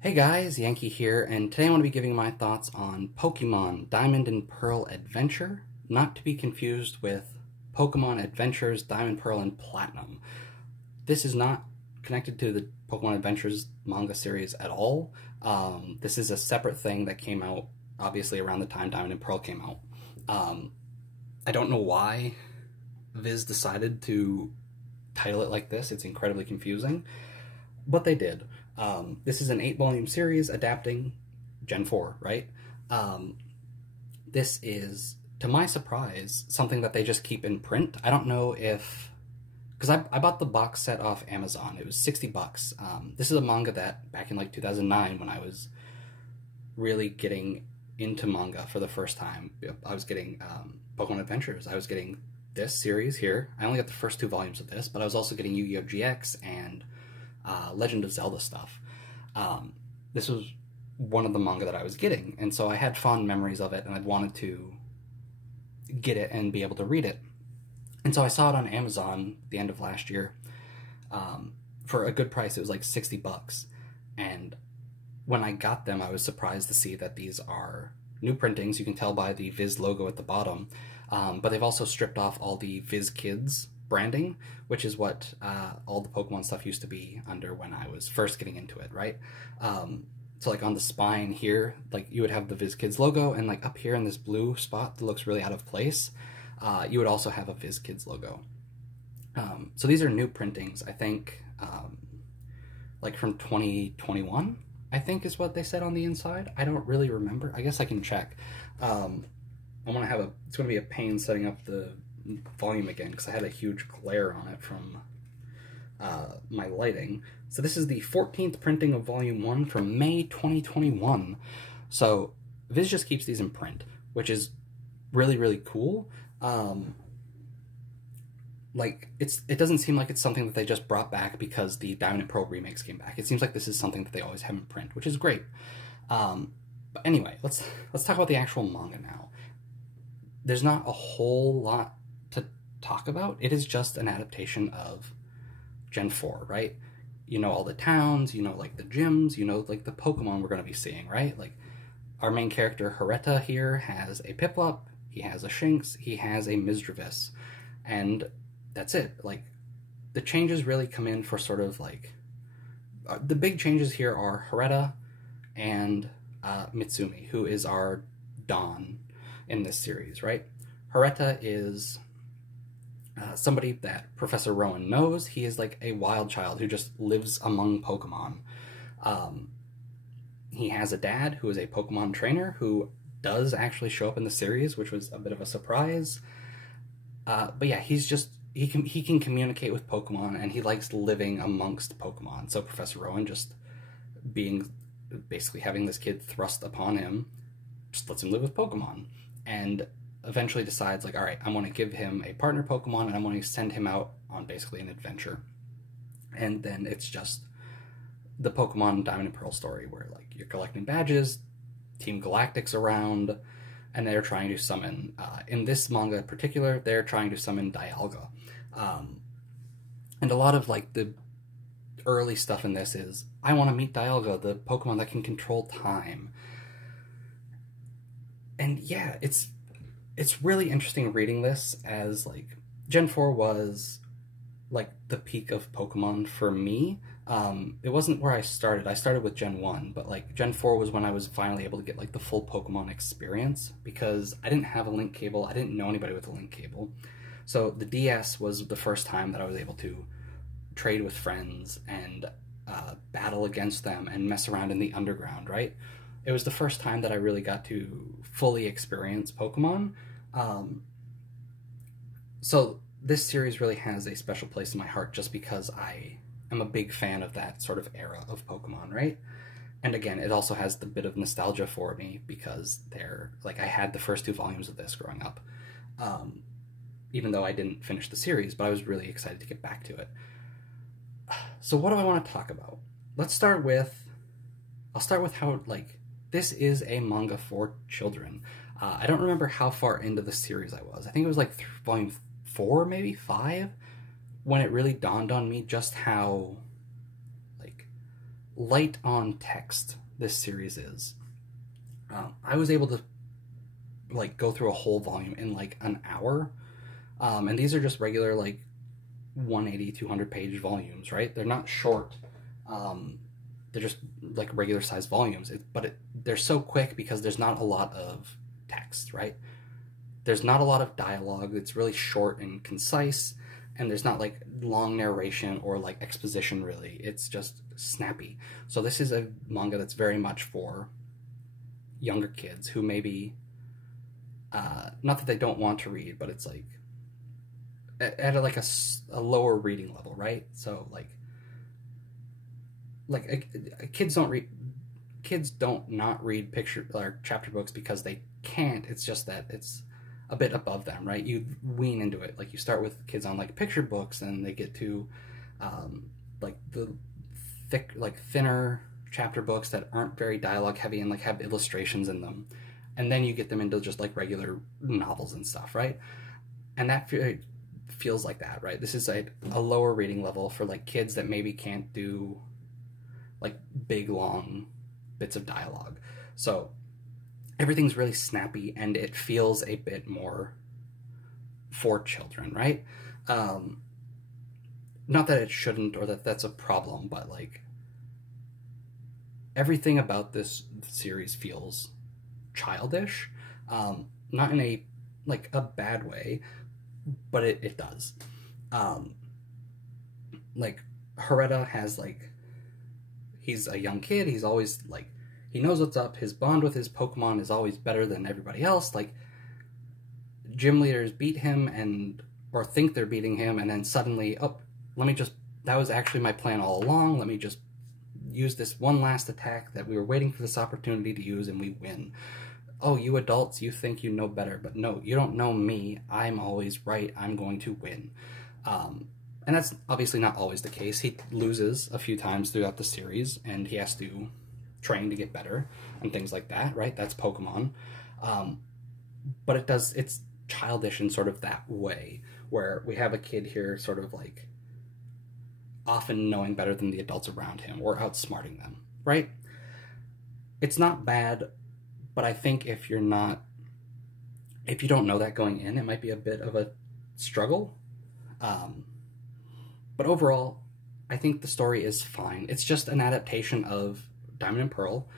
Hey guys, Yankee here, and today I want to be giving my thoughts on Pokemon Diamond and Pearl Adventure, not to be confused with Pokemon Adventures Diamond, Pearl, and Platinum. This is not connected to the Pokemon Adventures manga series at all. This is a separate thing that came out, obviously, around the time Diamond and Pearl came out. I don't know why Viz decided to title it like this. It's incredibly confusing, but they did. This is an 8-volume series adapting Gen 4, right? This is, to my surprise, something that they just keep in print. I don't know if... Because I bought the box set off Amazon. It was 60 bucks. This is a manga that, back in like 2009, when I was really getting into manga for the first time, I was getting Pokemon Adventures. I was getting this series here. I only got the first 2 volumes of this, but I was also getting Yu-Gi-Oh! GX and Legend of Zelda stuff. This was one of the manga that I was getting, and so I had fond memories of it, and I'd wanted to get it and be able to read it. And so I saw it on Amazon the end of last year for a good price. It was like 60 bucks. And when I got them, I was surprised to see that these are new printings. You can tell by the Viz logo at the bottom. But they've also stripped off all the Viz Kids branding, which is what all the Pokemon stuff used to be under when I was first getting into it, right? So like on the spine here, like you would have the Viz Kids logo, and like up here in this blue spot that looks really out of place, you would also have a Viz Kids logo. So these are new printings, I think, like from 2021, I think is what they said on the inside. I don't really remember. I guess I can check. I want to have a, it's going to be a pain setting up the volume again because I had a huge glare on it from my lighting. So this is the 14th printing of Volume 1 from May 2021. So Viz just keeps these in print, which is really, really cool. Like, it doesn't seem like it's something that they just brought back because the Diamond and Pearl remakes came back. It seems like this is something that they always have in print, which is great. But anyway, let's talk about the actual manga now. There's not a whole lot to talk about. It is just an adaptation of Gen 4, right? You know all the towns, you know like the gyms, you know like the Pokemon we're going to be seeing, right? Like our main character Haretta here has a Piplup, he has a Shinx, he has a Misdreavus, and that's it. Like the changes really come in for sort of like the big changes here are Haretta and Mitsumi, who is our Dawn in this series, right? Haretta is somebody that Professor Rowan knows. He is like a wild child who just lives among Pokemon. He has a dad who is a Pokemon trainer who does actually show up in the series, which was a bit of a surprise. But yeah, he's just, he can communicate with Pokemon, and he likes living amongst Pokemon. So Professor Rowan, just being, basically having this kid thrust upon him, just lets him live with Pokemon. And eventually decides, like, all right, I'm going to give him a partner Pokemon, and I'm going to send him out on basically an adventure. And then it's just the Pokemon Diamond and Pearl story where, like, you're collecting badges, Team Galactic's around, and they're trying to summon, in this manga in particular, they're trying to summon Dialga. And a lot of, like, the early stuff in this is, I want to meet Dialga, the Pokemon that can control time. And yeah, it's really interesting reading this, as like Gen 4 was like the peak of Pokemon for me. It wasn't where I started. I started with Gen 1, but like Gen 4 was when I was finally able to get like the full Pokemon experience, because I didn't have a link cable. I didn't know anybody with a link cable. So the DS was the first time that I was able to trade with friends and battle against them and mess around in the underground, right? It was the first time that I really got to fully experience Pokemon. So this series really has a special place in my heart just because I am a big fan of that sort of era of Pokemon, right? And again, it also has the bit of nostalgia for me because they're, like, I had the first 2 volumes of this growing up. Even though I didn't finish the series, but I was really excited to get back to it. So what do I want to talk about? I'll start with how, like, this is a manga for children. I don't remember how far into the series I was. I think it was like volume 4, maybe 5, when it really dawned on me just how, like, light on text this series is. I was able to like go through a whole volume in like an hour, and these are just regular like 180, 200 page volumes, right? They're not short. They're just like regular sized volumes, they're so quick because there's not a lot of text, right? There's not a lot of dialogue. It's really short and concise, and there's not like long narration or like exposition really. It's just snappy. So this is a manga that's very much for younger kids who maybe, not that they don't want to read, but it's like at like a lower reading level, right? So like kids don't not read picture or chapter books because they can't. It's just that it's a bit above them, right? You wean into it. Like you start with kids on like picture books, and they get to like the thinner chapter books that aren't very dialogue heavy and like have illustrations in them, and then you get them into just like regular novels and stuff, right? And that feels like that, right? This is a lower reading level for like kids that maybe can't do like big long bits of dialogue. So everything's really snappy, and it feels a bit more for children, right? Not that it shouldn't, or that that's a problem, but like everything about this series feels childish, not in a like a bad way, but it does. Like Harada has like, he's a young kid, he's always like, he knows what's up, his bond with his Pokemon is always better than everybody else. Like gym leaders beat him or think they're beating him, and then suddenly, oh, that was actually my plan all along, let me just use this one last attack that we were waiting for this opportunity to use, and we win. Oh, you adults, you think you know better, but no, you don't know me. I'm always right. I'm going to win. And that's obviously not always the case. He loses a few times throughout the series, and he has to train to get better and things like that, right? That's Pokemon. But it's childish in sort of that way, where we have a kid here sort of like often knowing better than the adults around him or outsmarting them, right? It's not bad, but I think if you don't know that going in, it might be a bit of a struggle. But overall, I think the story is fine. It's just an adaptation of Diamond and Pearl.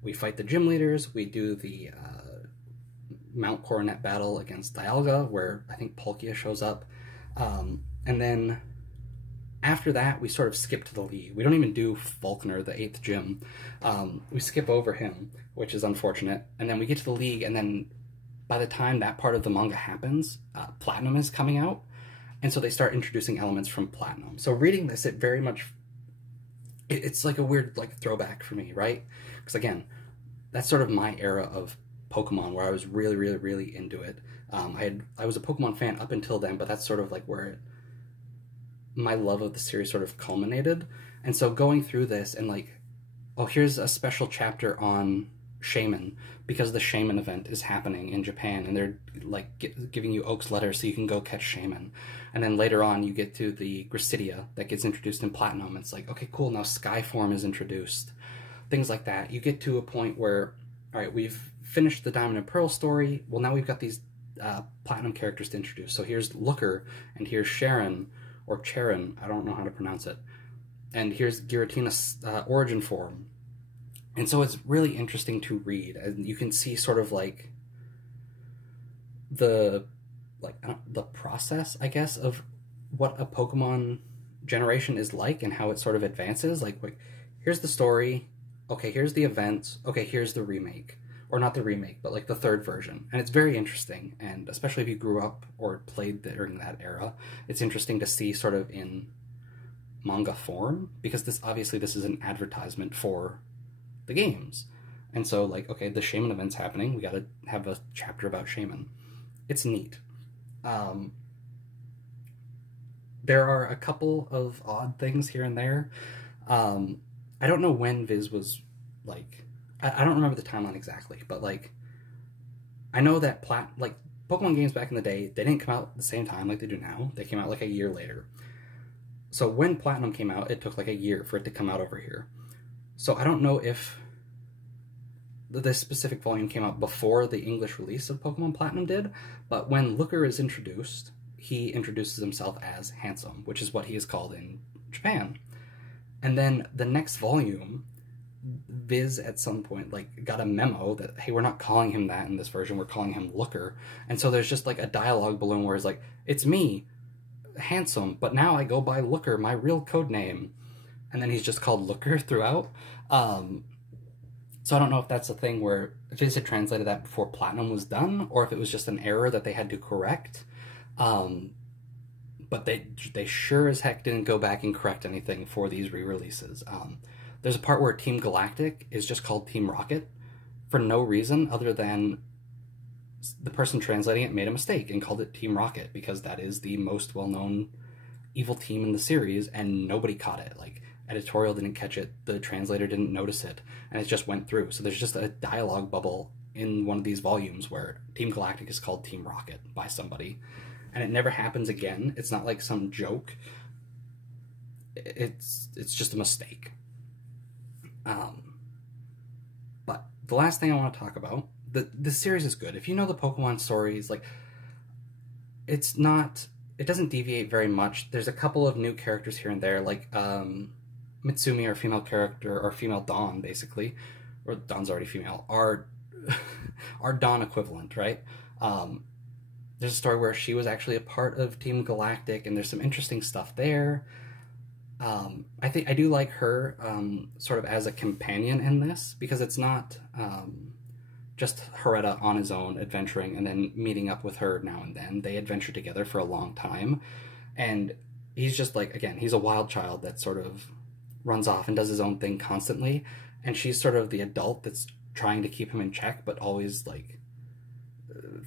We fight the gym leaders, we do the Mount Coronet battle against Dialga, where I think Palkia shows up, and then after that, we sort of skip to the league. We don't even do Falkner, the 8th gym. We skip over him, which is unfortunate. And then we get to the league, and then by the time that part of the manga happens, Platinum is coming out. And so they start introducing elements from Platinum. So reading this, it very much, it's like a weird like throwback for me, right? Because again, that's sort of my era of Pokemon, where I was really, really, really into it. I was a Pokemon fan up until then, but that's sort of like where my love of the series sort of culminated. And so going through this and like, oh, here's a special chapter on Shaman, because the Shaman event is happening in Japan, and they're like giving you Oak's letter so you can go catch Shaman. And then later on you get to the Gracidia that gets introduced in Platinum. It's like, okay, cool, now Skyform is introduced. Things like that. You get to a point where, all right, we've finished the Diamond and Pearl story. Well, now we've got these Platinum characters to introduce. So here's Looker, and here's Sharon, or Charon, I don't know how to pronounce it. And here's Giratina's origin form. And so it's really interesting to read, and you can see sort of like the process, I guess, of what a Pokemon generation is like and how it sort of advances. Like here's the story, okay, here's the events, okay, here's the remake. Or not the remake, but like the third version. And it's very interesting, and especially if you grew up or played during that era, it's interesting to see sort of in manga form, because this is an advertisement for the games. And so like, okay, the Shaman event's happening, we gotta have a chapter about Shaman. It's neat. There are a couple of odd things here and there. I don't know when Viz was like, I don't remember the timeline exactly, but like, I know that Pokemon games back in the day, they didn't come out at the same time like they do now. They came out like a year later. So when Platinum came out, it took like a year for it to come out over here. So I don't know if this specific volume came out before the English release of Pokemon Platinum did, but when Looker is introduced, he introduces himself as Handsome, which is what he is called in Japan. And then the next volume, Viz at some point like got a memo that, hey, we're not calling him that in this version, we're calling him Looker. And so there's just like a dialogue balloon where it's like, it's me, Handsome, but now I go by Looker, my real code name. And then he's just called Looker throughout. So I don't know if that's a thing where Viz had translated that before Platinum was done, or if it was just an error that they had to correct. But they sure as heck didn't go back and correct anything for these re-releases. There's a part where Team Galactic is just called Team Rocket for no reason other than the person translating it made a mistake and called it Team Rocket because that is the most well-known evil team in the series, and nobody caught it. Like, editorial didn't catch it, the translator didn't notice it, and it just went through. So there's just a dialogue bubble in one of these volumes where Team Galactic is called Team Rocket by somebody, and it never happens again. It's not like some joke. It's just a mistake. But the last thing I want to talk about, the series is good. If you know the Pokemon stories, like, it doesn't deviate very much. There's a couple of new characters here and there, like Mitsumi, our female character, or female Dawn, basically, or Dawn's already female, our Dawn equivalent, right? There's a story where she was actually a part of Team Galactic, and there's some interesting stuff there. I think I do like her sort of as a companion in this, because it's not just Haretta on his own adventuring and then meeting up with her now and then. They adventure together for a long time, and he's just like, again, he's a wild child that sort of runs off and does his own thing constantly, and she's sort of the adult that's trying to keep him in check, but always like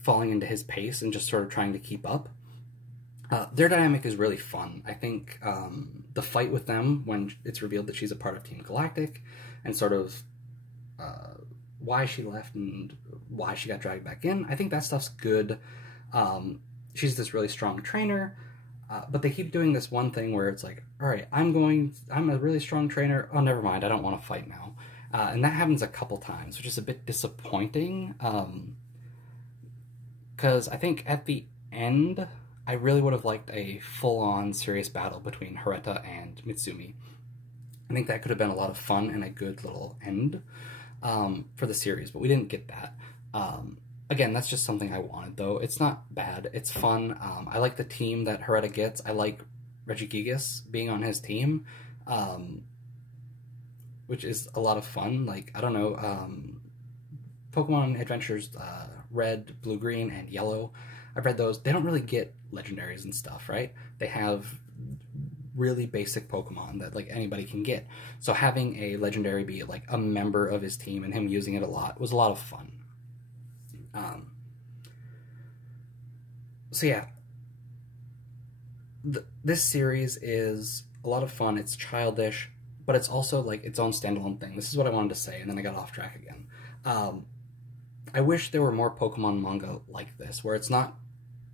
falling into his pace and just sort of trying to keep up. Their dynamic is really fun. I think the fight with them when it's revealed that she's a part of Team Galactic, and sort of why she left and why she got dragged back in, I think that stuff's good. She's this really strong trainer, but they keep doing this one thing where it's like, all right, I'm a really strong trainer. Oh, never mind, I don't want to fight now. And that happens a couple times, which is a bit disappointing. Because I think at the end, I really would have liked a full-on serious battle between Haretta and Mitsumi. I think that could have been a lot of fun and a good little end for the series, but we didn't get that. Again, that's just something I wanted, though. It's not bad. It's fun. I like the team that Haretta gets. I like Regigigas being on his team, which is a lot of fun. Like, I don't know, Pokemon Adventures Red, Blue, Green, and Yellow, I've read those. They don't really get legendaries and stuff, right? They have really basic Pokemon that like anybody can get. So having a legendary be like a member of his team and him using it a lot was a lot of fun. So yeah, this series is a lot of fun. It's childish, but it's also like its own standalone thing. This is what I wanted to say, and then I got off track again. I wish there were more Pokemon manga like this, where it's not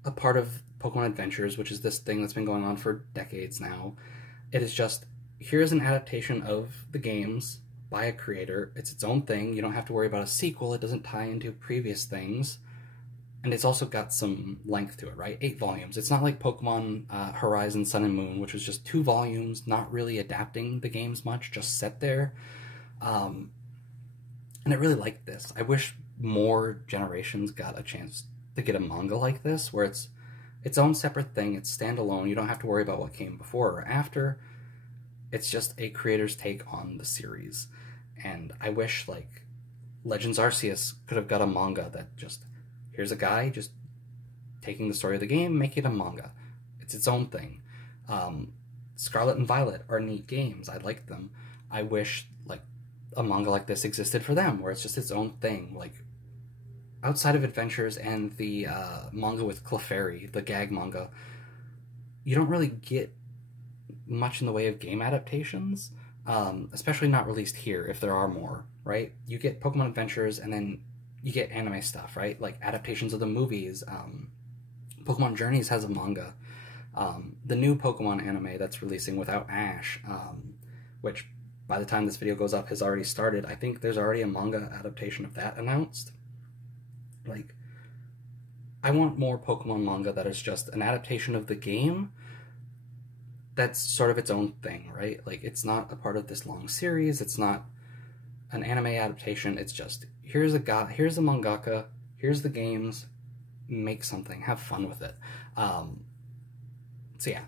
a part of Pokemon Adventures, which is this thing that's been going on for decades now. It is just, here's an adaptation of the games by a creator. It's its own thing. You don't have to worry about a sequel. It doesn't tie into previous things. And it's also got some length to it, right? 8 volumes. It's not like Pokemon Horizon Sun and Moon, which was just 2 volumes, not really adapting the games much, just set there. And I really liked this. I wish more generations got a chance to get a manga like this, where it's its own separate thing, it's standalone, you don't have to worry about what came before or after. It's just a creator's take on the series. And I wish, like, Legends Arceus could have got a manga that just, here's a guy just taking the story of the game, making it a manga. It's its own thing. Scarlet and Violet are neat games. I like them. I wish, like, a manga like this existed for them, where it's just its own thing. Like, outside of Adventures and the manga with Clefairy, the gag manga, you don't really get much in the way of game adaptations, especially not released here, if there are more, right? You get Pokemon Adventures, and then you get anime stuff, right? Like adaptations of the movies. Pokemon Journeys has a manga. The new Pokemon anime that's releasing without Ash, which by the time this video goes up has already started. I think there's already a manga adaptation of that announced. Like, I want more Pokemon manga that is just an adaptation of the game that's sort of its own thing, right? Like, it's not a part of this long series, it's not an anime adaptation, it's just, here's a mangaka, here's the games, make something, have fun with it. So yeah,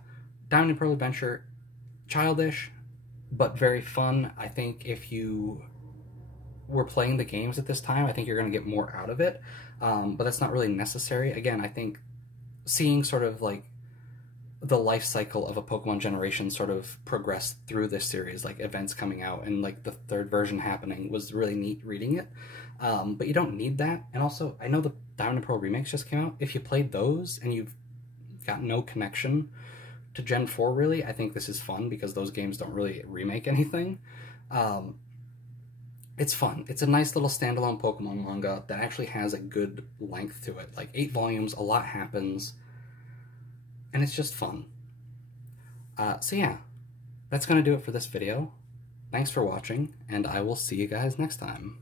Diamond and Pearl Adventure, childish, but very fun. I think if you were playing the games at this time, I think you're going to get more out of it, but that's not really necessary. Again, I think seeing sort of like the life cycle of a Pokemon generation sort of progress through this series, like events coming out and like the third version happening, was really neat reading it. But you don't need that. And also, I know the Diamond and Pearl remakes just came out. If you played those and you've got no connection to Gen 4 really, I think this is fun because those games don't really remake anything. It's fun. It's a nice little standalone Pokemon manga that actually has a good length to it. Like 8 volumes, a lot happens, and it's just fun. So yeah, that's going to do it for this video. Thanks for watching, and I will see you guys next time.